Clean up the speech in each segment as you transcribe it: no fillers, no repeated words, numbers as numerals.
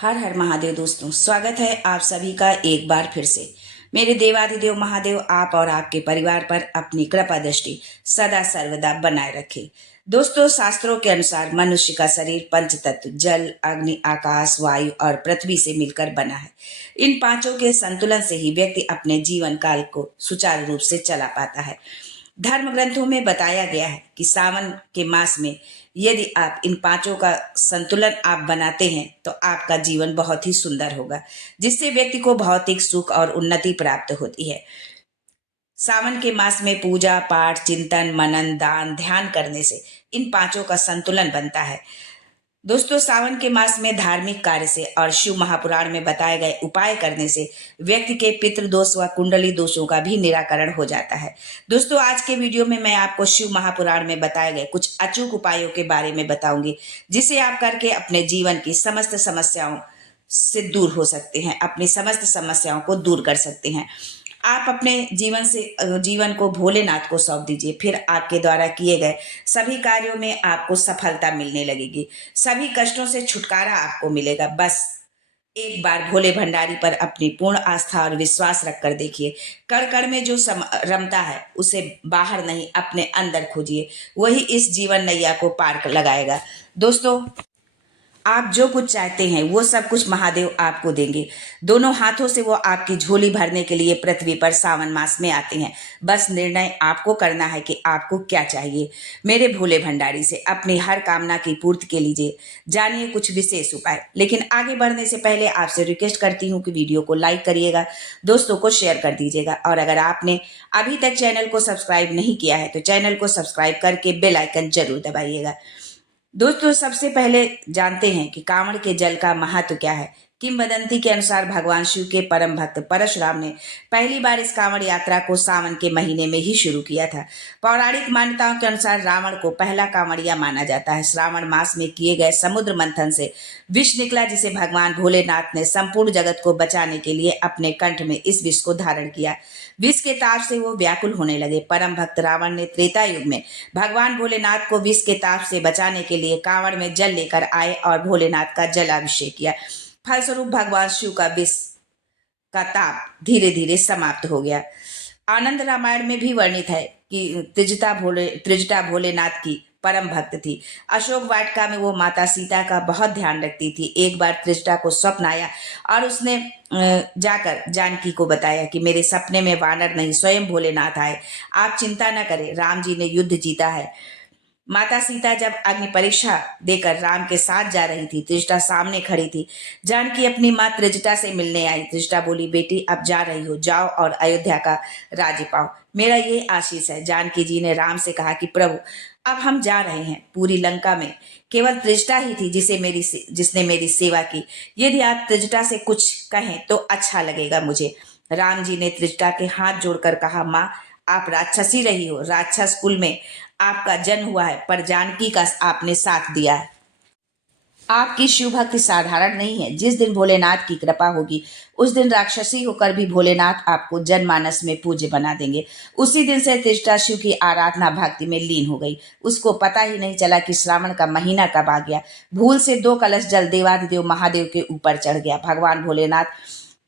हर हर महादेव दोस्तों, स्वागत है आप सभी का एक बार फिर से। मेरे देवाधिदेव महादेव आप और आपके परिवार पर अपनी कृपा दृष्टि सदा सर्वदा बनाए रखे। दोस्तों, शास्त्रों के अनुसार मनुष्य का शरीर पंच तत्व जल, अग्नि, आकाश, वायु और पृथ्वी से मिलकर बना है। इन पांचों के संतुलन से ही व्यक्ति अपने जीवन काल को सुचारू रूप से चला पाता है। धर्म ग्रंथों में बताया गया है कि सावन के मास में यदि आप इन पांचों का संतुलन आप बनाते हैं तो आपका जीवन बहुत ही सुंदर होगा, जिससे व्यक्ति को भौतिक सुख और उन्नति प्राप्त होती है। सावन के मास में पूजा पाठ, चिंतन, मनन, दान, ध्यान करने से इन पांचों का संतुलन बनता है। दोस्तों, सावन के मास में धार्मिक कार्य से और शिव महापुराण में बताए गए उपाय करने से व्यक्ति के पितृदोष व कुंडली दोषों का भी निराकरण हो जाता है। दोस्तों, आज के वीडियो में मैं आपको शिव महापुराण में बताए गए कुछ अचूक उपायों के बारे में बताऊंगी, जिसे आप करके अपने जीवन की समस्त समस्याओं से दूर हो सकते हैं, अपनी समस्त समस्याओं को दूर कर सकते हैं। आप अपने जीवन को भोलेनाथ को सौंप दीजिए, फिर आपके द्वारा किए गए सभी कार्यों में आपको सफलता मिलने लगेगी, सभी कष्टों से छुटकारा आपको मिलेगा। बस एक बार भोले भंडारी पर अपनी पूर्ण आस्था और विश्वास रखकर देखिए। कण कण में जो रमता है उसे बाहर नहीं, अपने अंदर खोजिए, वही इस जीवन नैया को पार लगाएगा। दोस्तों, आप जो कुछ चाहते हैं वो सब कुछ महादेव आपको देंगे। दोनों हाथों से वो आपकी झोली भरने के लिए पृथ्वी पर सावन मास में आते हैं। बस निर्णय आपको करना है कि आपको क्या चाहिए। मेरे भोले भंडारी से अपनी हर कामना की पूर्ति के लिए जानिए कुछ विशेष उपाय। लेकिन आगे बढ़ने से पहले आपसे रिक्वेस्ट करती हूँ कि वीडियो को लाइक करिएगा, दोस्तों को शेयर कर दीजिएगा, और अगर आपने अभी तक चैनल को सब्सक्राइब नहीं किया है तो चैनल को सब्सक्राइब करके बेल आइकन जरूर दबाइएगा। दोस्तों, सबसे पहले जानते हैं कि कांवड़ के जल का महत्व क्या है। किंवदंती के अनुसार भगवान शिव के परम भक्त परशुराम ने पहली बार इस कांवड़ यात्रा को सावन के महीने में ही शुरू किया था। पौराणिक मान्यताओं के अनुसार रावण को पहला कांवड़िया माना जाता है। श्रावण मास में किए गए समुद्र मंथन से विष निकला, जिसे भगवान भोलेनाथ ने संपूर्ण जगत को बचाने के लिए अपने कंठ में इस विष को धारण किया। विष के ताप से वो व्याकुल होने लगे। परम भक्त रावण ने त्रेता युग में भगवान भोलेनाथ को विष के ताप से बचाने के लिए कांवड़ में जल लेकर आए और भोलेनाथ का जलाभिषेक किया। फलस्वरूप भगवान शिव का विष का ताप धीरे धीरे समाप्त हो गया। आनंद रामायण में भी वर्णित है कि त्रिजटा भोलेनाथ की परम भक्त थी। अशोक वाटिका में वो माता सीता का बहुत ध्यान रखती थी। एक बार त्रिजटा को स्वप्न आया और उसने जाकर जानकी को बताया कि मेरे सपने में वानर नहीं, स्वयं भोलेनाथ आए, आप चिंता न करें, राम जी ने युद्ध जीता है। माता सीता जब अग्नि परीक्षा देकर राम के साथ जा रही थी, त्रिजटा सामने खड़ी थी। जानकी अपनी माँ त्रिजटा से मिलने आई। त्रिजटा बोली, बेटी अब जा रही हो, जाओ और अयोध्या का राज्य पाओ, मेरा ये आशीष है। जानकी जी ने राम से कहा कि प्रभु, अब हम जा रहे हैं। पूरी लंका में केवल त्रिजटा ही थी जिसने मेरी सेवा की। यदि आप त्रिजटा से कुछ कहें तो अच्छा लगेगा मुझे। राम जी ने त्रिजटा के हाथ जोड़कर कहा, माँ आप राक्षसी रही हो, राक्षस कुल में आपका जन्म हुआ है, पर जानकी का आपने साथ दिया है। आपकी शिव भक्ति साधारण नहीं है। जिस दिन भोलेनाथ की कृपा होगी उस दिन राक्षसी होकर भी भोलेनाथ आपको जनमानस में पूज्य बना देंगे। उसी दिन से त्रिजटा शिव की आराधना भक्ति में लीन हो गई। उसको पता ही नहीं चला कि श्रावण का महीना कब आ गया। भूल से 2 कलश जल देवाधिदेव महादेव के ऊपर चढ़ गया। भगवान भोलेनाथ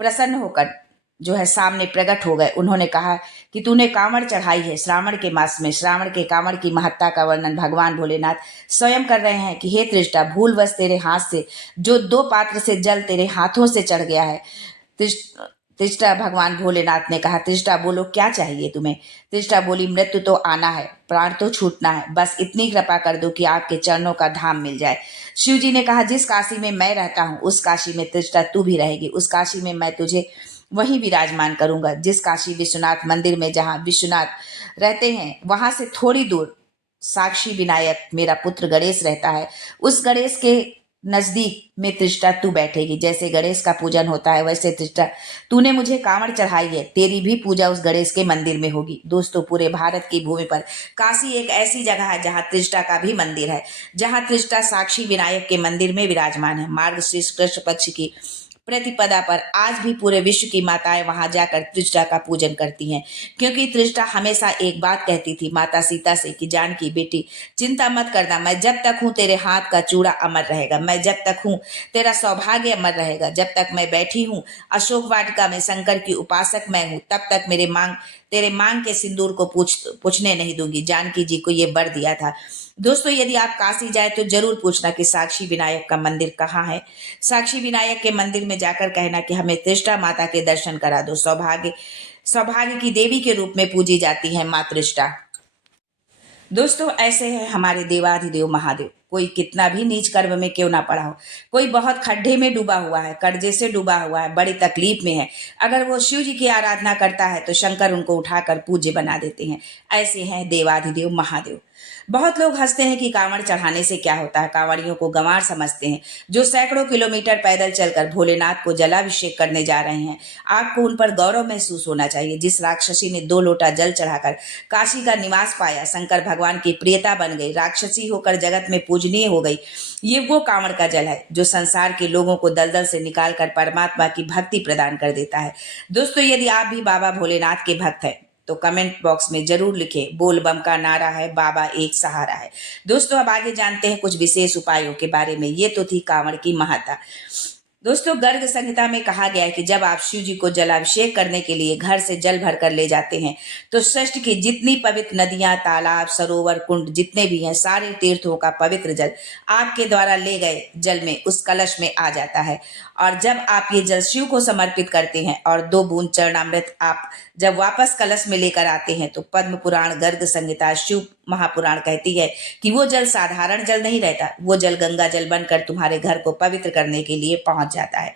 प्रसन्न होकर जो है सामने प्रकट हो गए। उन्होंने कहा कि तूने कांवड़ चढ़ाई है श्रावण के मास में। श्रावण के कांवड़ की महत्ता का वर्णन भगवान भोलेनाथ स्वयं कर रहे हैं कि हे त्रिजटा, भूलवश तेरे हाथ से जो 2 पात्र से जल तेरे हाथों से चढ़ गया है। त्रिजटा भगवान भोलेनाथ ने कहा, त्रिजटा बोलो क्या चाहिए तुम्हें। त्रिजटा बोली, मृत्यु तो आना है, प्राण तो छूटना है, बस इतनी कृपा कर दो कि आपके चरणों का धाम मिल जाए। शिव जी ने कहा, जिस काशी में मैं रहता हूँ उस काशी में त्रिजटा तू भी रहेगी। उस काशी में मैं तुझे वहीं विराजमान करूंगा। जिस काशी विश्वनाथ मंदिर में जहां विश्वनाथ रहते हैं वहां से थोड़ी दूर साक्षी विनायक मेरा पुत्र गणेश रहता है। उस गणेश के नजदीक में त्रिजटा तू बैठेगी। जैसे गणेश का पूजन होता है वैसे त्रिजटा, तूने मुझे कांवड़ चढ़ाई है, तेरी भी पूजा उस गणेश के मंदिर में होगी। दोस्तों, पूरे भारत की भूमि पर काशी एक ऐसी जगह है जहां त्रिजटा का भी मंदिर है, जहां त्रिजटा साक्षी विनायक के मंदिर में विराजमान है। मार्गशीर्ष कृष्ण पक्ष की प्रतिपदा पर आज भी पूरे विश्व की माताएं वहां जाकर त्रिजटा का पूजन करती हैं, क्योंकि त्रिजटा हमेशा एक बात कहती थी माता सीता से कि जानकी बेटी, चिंता मत करना, मैं जब तक हूं तेरे हाथ का चूड़ा अमर रहेगा, मैं जब तक हूं तेरा सौभाग्य अमर रहेगा, जब तक मैं बैठी हूं अशोक वाटिका में शंकर की उपासक मैं हूं, तब तक तेरे मांग के सिंदूर को पूछने नहीं दूंगी। जानकी जी को ये वर दिया था। दोस्तों, यदि आप काशी जाए तो जरूर पूछना कि साक्षी विनायक का मंदिर कहाँ है। साक्षी विनायक के मंदिर में जाकर कहना कि हमें त्रिष्टा माता के दर्शन करा दो। सौभाग्य की देवी के रूप में पूजी जाती है माँ त्रिष्टा। दोस्तों, ऐसे है हमारे देवाधिदेव महादेव। कोई कितना भी नीच कर्म में क्यों ना पड़ा हो, कोई बहुत खड्डे में डूबा हुआ है, कर्जे से डूबा हुआ है, बड़ी तकलीफ में है, अगर वो शिव जी की आराधना करता है तो शंकर उनको उठाकर पूज्य बना देते हैं। ऐसे हैं देवाधिदेव महादेव। बहुत लोग हंसते हैं कि कांवड़ चढ़ाने से क्या होता है, कांवड़ियों को गंवार समझते हैं जो सैकड़ों किलोमीटर पैदल चलकर भोलेनाथ को जलाभिषेक करने जा रहे हैं। आपको उन पर गौरव महसूस होना चाहिए। जिस राक्षसी ने 2 लोटा जल चढ़ाकर काशी का निवास पाया, शंकर भगवान की प्रियता बन गई, राक्षसी होकर जगत में पूजनीय हो गई, ये वो कांवड़ का जल है जो संसार के लोगों को दलदल से निकालकर परमात्मा की भक्ति प्रदान कर देता है। दोस्तों, यदि आप भी बाबा भोलेनाथ के भक्त हैं तो कमेंट बॉक्स में जरूर लिखें, बोल बम का नारा है, बाबा एक सहारा है। दोस्तों, अब आगे जानते हैं कुछ विशेष उपायों के बारे में। ये तो थी कांवड़ की महत्ता। दोस्तों, गर्ग संहिता में कहा गया है कि जब आप शिव जी को जलाभिषेक करने के लिए घर से जल भर कर ले जाते हैं तो सृष्टि की जितनी पवित्र नदियां, तालाब, सरोवर, कुंड जितने भी हैं, सारे तीर्थों का पवित्र जल आपके द्वारा ले गए जल में उस कलश में आ जाता है। और जब आप ये जल शिव को समर्पित करते हैं और 2 बूंद चरणामृत आप जब वापस कलश में लेकर आते हैं तो पद्म पुराण, गर्ग संहिता, शिव महापुराण कहती है कि वो जल साधारण जल नहीं रहता, वो जल गंगा जल बनकर तुम्हारे घर को पवित्र करने के लिए पहुंच जाता है।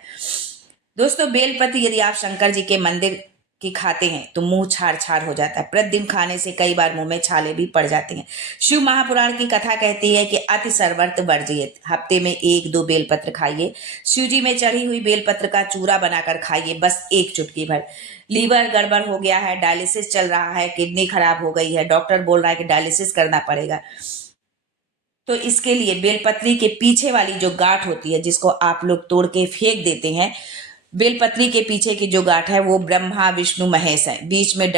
दोस्तों, बेलपत्र यदि आप शंकर जी के मंदिर की खाते हैं तो मुंह छार छार हो जाता है। प्रतिदिन खाने से कई बार मुंह में छाले भी पड़ जाते हैं। शिव महापुराण की कथा कहती है कि अति सर्वर्त वर्जित, हफ्ते में 1-2 बेलपत्र खाइए। शिव जी में चढ़ी हुई बेलपत्र का चूरा बनाकर खाइए, बस 1 चुटकी भर। लीवर गड़बड़ हो गया है, डायलिसिस चल रहा है, किडनी खराब हो गई है, डॉक्टर बोल रहा है कि डायलिसिस करना पड़ेगा, तो इसके लिए बेलपत्री के पीछे वाली जो गांठ होती है जिसको आप लोग तोड़ के फेंक देते हैं, बेलपत्री के पीछे की जो गांठ है वो ब्रह्मा विष्णु महेश है। बीच में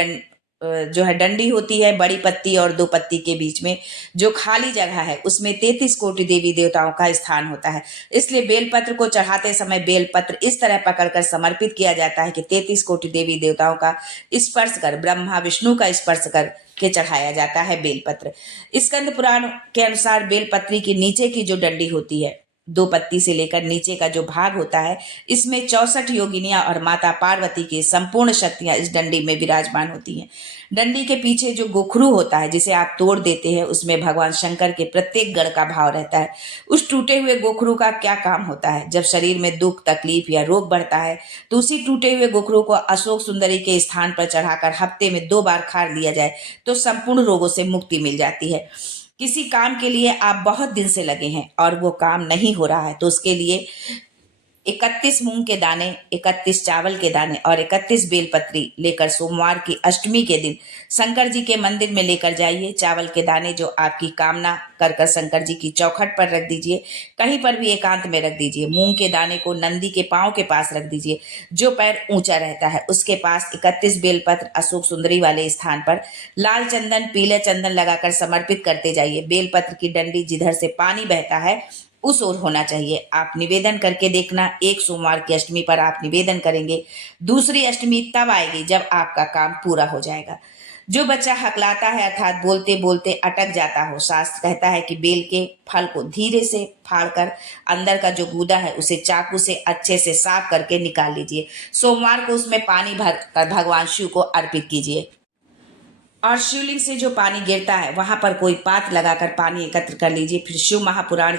जो है डंडी होती है, बड़ी पत्ती और 2 पत्ती के बीच में जो खाली जगह है उसमें 33 कोटि देवी देवताओं का स्थान होता है। इसलिए बेलपत्र को चढ़ाते समय बेलपत्र इस तरह पकड़कर समर्पित किया जाता है कि 33 कोटि देवी देवताओं का स्पर्श कर, ब्रह्मा विष्णु का स्पर्श कर के चढ़ाया जाता है बेलपत्र। स्कंद पुराण के अनुसार बेलपत्री की नीचे की जो डंडी होती है, 2 पत्ती से लेकर नीचे का जो भाग होता है, इसमें 64 योगिनियां और माता पार्वती की संपूर्ण शक्तियां इस डंडी में विराजमान होती हैं। डंडी के पीछे जो गोखरू होता है जिसे आप तोड़ देते हैं, उसमें भगवान शंकर के प्रत्येक गण का भाव रहता है। उस टूटे हुए गोखरू का क्या काम होता है? जब शरीर में दुख, तकलीफ या रोग बढ़ता है तो उसी टूटे हुए गोखरू को अशोक सुंदरी के स्थान पर चढ़ाकर हफ्ते में 2 बार खार लिया जाए तो संपूर्ण रोगों से मुक्ति मिल जाती है। किसी काम के लिए आप बहुत दिन से लगे हैं और वो काम नहीं हो रहा है तो उसके लिए 31 मूंग के दाने, 31 चावल के दाने और 31 बेलपत्री लेकर सोमवार की अष्टमी के दिन शंकर जी के मंदिर में लेकर जाइए। चावल के दाने जो आपकी कामना कर कर शंकर जी की चौखट पर रख दीजिए, कहीं पर भी एकांत में रख दीजिए। मूंग के दाने को नंदी के पांव के पास रख दीजिए, जो पैर ऊंचा रहता है उसके पास 31 बेलपत्र अशोक सुंदरी वाले स्थान पर लाल चंदन, पीले चंदन लगाकर समर्पित करते जाइए। बेलपत्र की डंडी जिधर से पानी बहता है उस ओर होना चाहिए। आप निवेदन करके देखना, एक सोमवार की अष्टमी पर आप निवेदन करेंगे, दूसरी अष्टमी तब आएगी जब आपका काम पूरा हो जाएगा। जो बच्चा हकलाता है अर्थात बोलते बोलते अटक जाता हो, शास्त्र कहता है कि बेल के फल को धीरे से फाड़कर अंदर का जो गूदा है उसे चाकू से अच्छे से साफ करके निकाल लीजिए। सोमवार को उसमें पानी भर कर भगवान शिव को अर्पित कीजिए और शिवलिंग से जो पानी गिरता है वहां पर कोई पात लगाकर पानी एकत्र कर लीजिए। फिर शिव महापुराण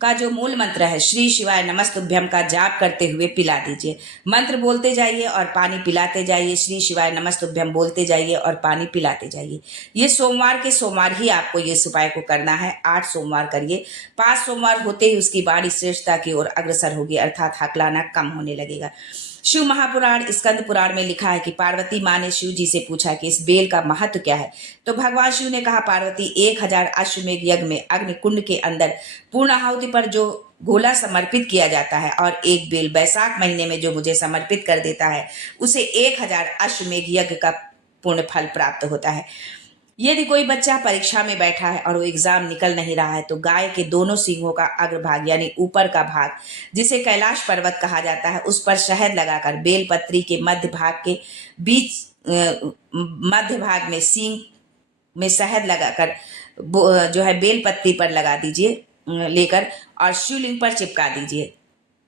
का जो मूल मंत्र है श्री शिवाय नमस्तुभ्यम का जाप करते हुए पिला दीजिए। मंत्र बोलते जाइए और पानी पिलाते जाइए, श्री शिवाय नमस्तुभ्यम बोलते जाइए और पानी पिलाते जाइए। ये सोमवार के सोमवार ही आपको ये उपाय को करना है। 8 सोमवार करिए। 5 सोमवार होते ही उसकी बाड़ी श्रेष्ठता की ओर अग्रसर होगी, अर्थात हकलाना कम होने लगेगा। शिव महापुराण स्कंद पुराण में लिखा है कि पार्वती माँ ने शिव जी से पूछा कि इस बेल का महत्व क्या है, तो भगवान शिव ने कहा, पार्वती 1000 अश्वमेघ यज्ञ में अग्नि कुंड के अंदर पूर्णाहुति पर जो गोला समर्पित किया जाता है और एक बेल बैसाख महीने में जो मुझे समर्पित कर देता है उसे 1000 अश्वमेध यज्ञ का पूर्ण फल प्राप्त होता है। यदि कोई बच्चा परीक्षा में बैठा है और वो एग्जाम निकल नहीं रहा है तो गाय के दोनों सींगों का अग्रभाग यानी ऊपर का भाग, जिसे कैलाश पर्वत कहा जाता है, उस पर शहद लगाकर बेलपत्री के मध्य भाग के बीच मध्य भाग में सींग में शहद लगाकर जो है बेलपत्री पर लगा दीजिए लेकर और शिवलिंग पर चिपका दीजिए।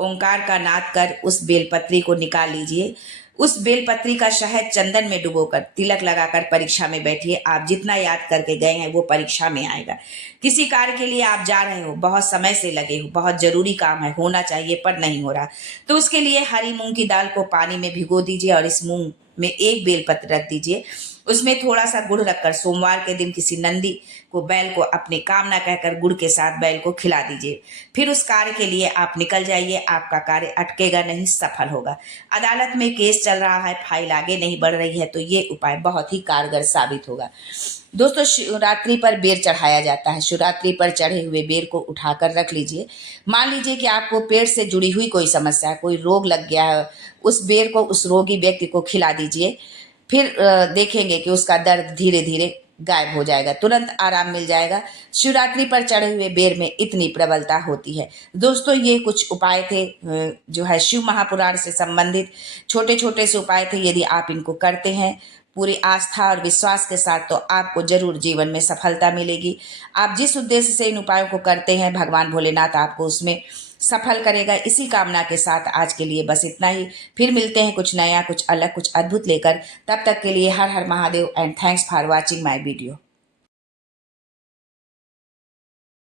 ओंकार का नाद कर उस बेलपत्री को निकाल लीजिए। उस बेलपत्री का शहद चंदन में डुबोकर तिलक लगाकर परीक्षा में बैठिए। आप जितना याद करके गए हैं वो परीक्षा में आएगा। किसी कार्य के लिए आप जा रहे हो, बहुत समय से लगे हो, बहुत जरूरी काम है, होना चाहिए पर नहीं हो रहा, तो उसके लिए हरी मूंग की दाल को पानी में भिगो दीजिए और इस मूंग में एक बेलपत्र रख दीजिए। उसमें थोड़ा सा गुड़ रखकर सोमवार के दिन किसी नंदी को बैल को अपनी कामना कहकर गुड़ के साथ बैल को खिला दीजिए। फिर उस कार्य के लिए आप निकल जाइए। आपका कार्य अटकेगा नहीं, सफल होगा। अदालत में केस चल रहा है, फाइल आगे नहीं बढ़ रही है, तो ये उपाय बहुत ही कारगर साबित होगा। दोस्तों, शिवरात्रि पर बेर चढ़ाया जाता है। शिवरात्रि पर चढ़े हुए बेर को उठाकर रख लीजिए। मान लीजिए कि आपको पेट से जुड़ी हुई कोई समस्या, कोई रोग लग गया है, उस बेर को उस रोगी व्यक्ति को खिला दीजिए। फिर देखेंगे कि उसका दर्द धीरे धीरे गायब हो जाएगा, तुरंत आराम मिल जाएगा। शिवरात्रि पर चढ़े हुए बेर में इतनी प्रबलता होती है। दोस्तों, ये कुछ उपाय थे जो है शिव महापुराण से संबंधित छोटे छोटे से उपाय थे। यदि आप इनको करते हैं पूरी आस्था और विश्वास के साथ तो आपको जरूर जीवन में सफलता मिलेगी। आप जिस उद्देश्य से इन उपायों को करते हैं, भगवान भोलेनाथ आपको उसमें सफल करेगा। इसी कामना के साथ आज के लिए बस इतना ही। फिर मिलते हैं कुछ नया, कुछ अलग, कुछ अद्भुत लेकर। तब तक के लिए हर हर Mahadev and thanks for watching my video.